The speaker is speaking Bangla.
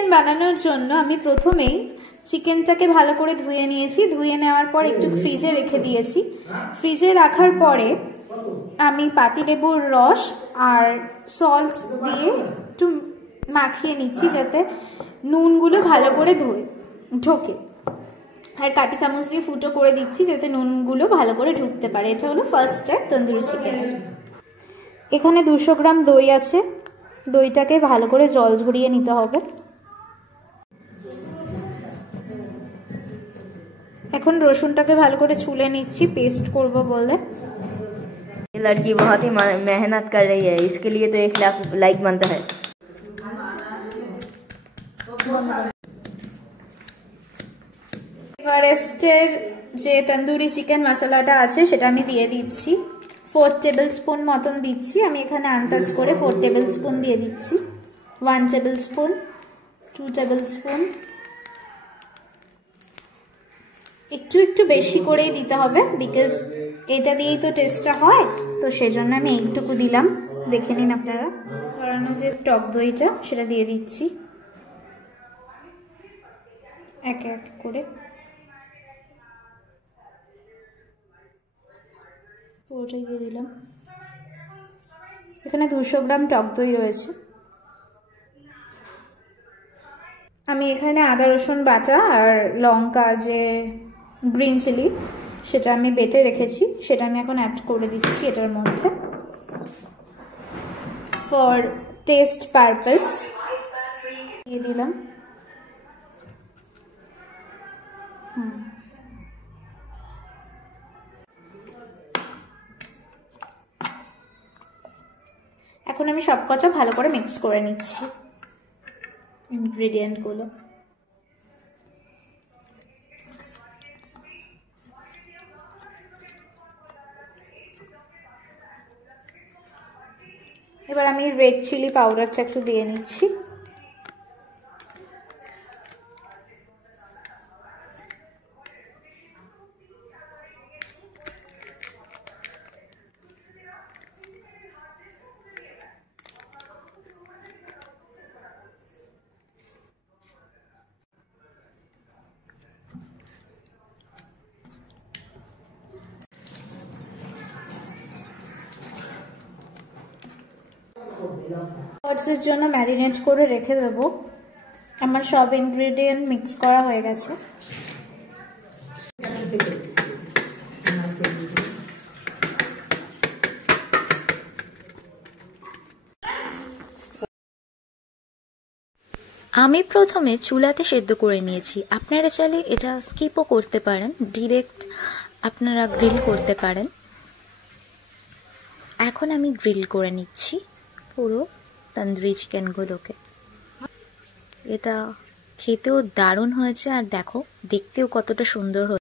চিকেন বানানোর জন্য আমি প্রথমেই চিকেনটাকে ভালো করে ধুয়ে নিয়েছি। ধুয়ে নেওয়ার পর একটু ফ্রিজে রেখে দিয়েছি। ফ্রিজে রাখার পরে আমি পাতিলেবুর রস আর সল্ট দিয়ে একটু মাখিয়ে নিচ্ছি যাতে নুনগুলো ভালো করে ঢোকে। আর কাঁটি চামচ দিয়ে ফুটো করে দিচ্ছি যাতে নুনগুলো ভালো করে ঢুকতে পারে। এটা হলো ফার্স্ট স্টেপ তন্দুরি চিকেনের। এখানে 200 গ্রাম দই আছে। দইটাকে ভালো করে জল ঝরিয়ে নিতে হবে। এখন রসুনটাকে ভালো করে ছুলে নিচ্ছি পেস্ট করব বলে। ये लड़की बहुत ही मेहनत कर रही है, इसके लिए तो 1 लाख लाइक बनता है। এভারেস্টের যে তন্দুরি চিকেন মশলাটা আছে সেটা আমি দিয়ে দিচ্ছি। 4 টেবিল স্পুন মতন দিচ্ছি। আমি এখানে আন্দাজ করে 4 টেবিল স্পুন দিয়ে দিচ্ছি। 1 টেবিল স্পুন, 2 টেবিল স্পুন, একটু একটু বেশি করেই দিতে হবে বিকজ এটা দিয়েই তো টেস্টটা হয়, তো সেজন্য আমি এইটুকু দিলাম। দেখে নিন আপনারা। ধরানো যে টক দইটা সেটা দিয়ে দিচ্ছি এক এক করে। পুরোটাই দিয়ে দিলাম। এখানে 200 গ্রাম টক দই রয়েছে। আমি এখানে আদা রসুন বাটা আর লঙ্কা যে গ্রিন চিলি সেটা আমি বেটে রেখেছি, সেটা আমি এখন অ্যাড করে দিচ্ছি এটার মধ্যে ফর টেস্ট পারপাস। দিয়ে দিলাম। এখন আমি সবকটা ভালো করে মিক্স করে নিচ্ছি ইনগ্রেডিয়েন্টগুলো। এবার আমি রেড চিলি পাউডারটা একটু দিয়ে নিচ্ছি। ওটসের জন্য ম্যারিনেট করে রেখে দেব। আমার সব ইনগ্রেডিয়েন্ট মিক্স করা হয়ে গেছে। আমি প্রথমে চুলাতে সেদ্ধ করে নিয়েছি। আপনারা চাইলে এটা স্কিপও করতে পারেন, ডিরেক্ট আপনারা গ্রিল করতে পারেন। এখন আমি গ্রিল করে নিচ্ছি পুরো তন্দুরি চিকেনগুলোকে। এটা খেতেও দারুণ হয়েছে আর দেখো দেখতেও কতটা সুন্দর হয়েছে।